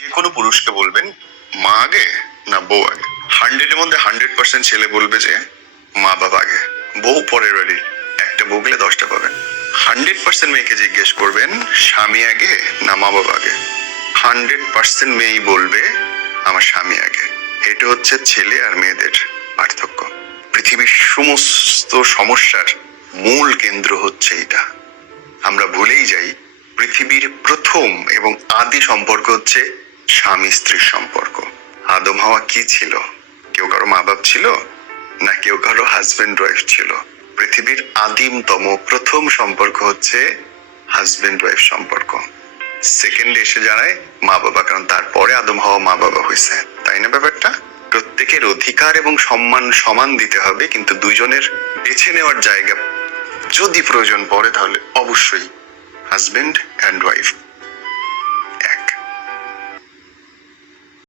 যে কোনো পুরুষকে বলবেন মা আগে না বউ আগে, 100-এর মধ্যে 100% ছেলে বলবে যে মা বাবা আগে, বউ পরের বাড়ি। একটা বউ গেলে 10টা পাবেন। 100% মেয়েকে জিজ্ঞেস করবেন স্বামী আগে না মা বাবা আগে, 100% মেয়েই বলবে আমার স্বামী আগে। এটা হচ্ছে ছেলে আর মেয়েদের পার্থক্য। পৃথিবীর সমস্ত সমস্যার মূল কেন্দ্র হচ্ছে এটা। আমরা ভুলেই যাই পৃথিবীর প্রথম এবং আদি সম্পর্ক হচ্ছে স্বামী স্ত্রীর সম্পর্ক। আদম হাওয়া কি ছিল? কেউ কারো মা বাপ ছিল না কেউ কারো হাজবেন্ড ওয়াইফ ছিল? পৃথিবীর আদিমতম প্রথম সম্পর্ক হচ্ছে হাজবেন্ড ওয়াইফ সম্পর্ক। সেকেন্ডে এসে জানায় মা বাবা, কারণ তারপরে আদম হাওয়া মা বাবা হয়েছে, তাই না? ব্যাপারটা প্রত্যেকের অধিকার এবং সম্মান সমান দিতে হবে, কিন্তু দুইজনের বেছে নেওয়ার জায়গা যদি প্রয়োজন পড়ে তাহলে অবশ্যই হাজবেন্ড অ্যান্ড ওয়াইফ